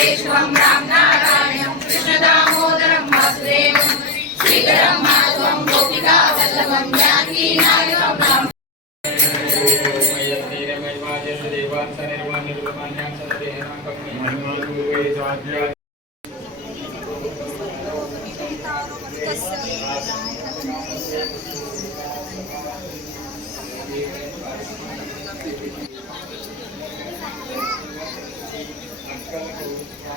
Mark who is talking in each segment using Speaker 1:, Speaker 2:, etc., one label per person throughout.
Speaker 1: सर्वेश्वरं रामनारायणं कृष्णदामोदरं वासुदेवं श्रीधरं माधवं गोपिका वल्लभं जानकीनायकं Ram
Speaker 2: Thank you.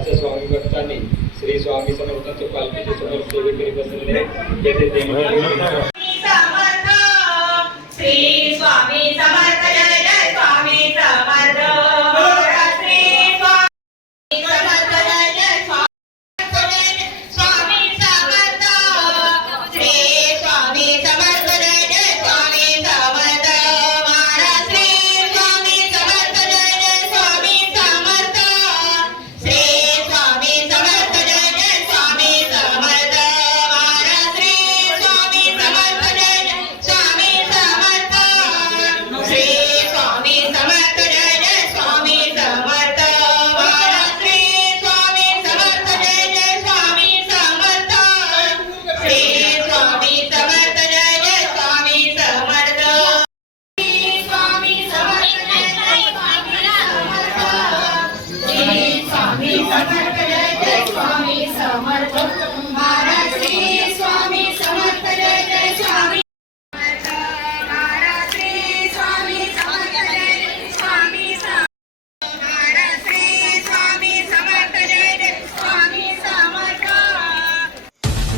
Speaker 2: असे स्वामी भक्तांनी श्री स्वामी समर्थांचे पालखीचे समोर सेवे करीत असलेले येथे
Speaker 1: ते श्री स्वामी समर्थ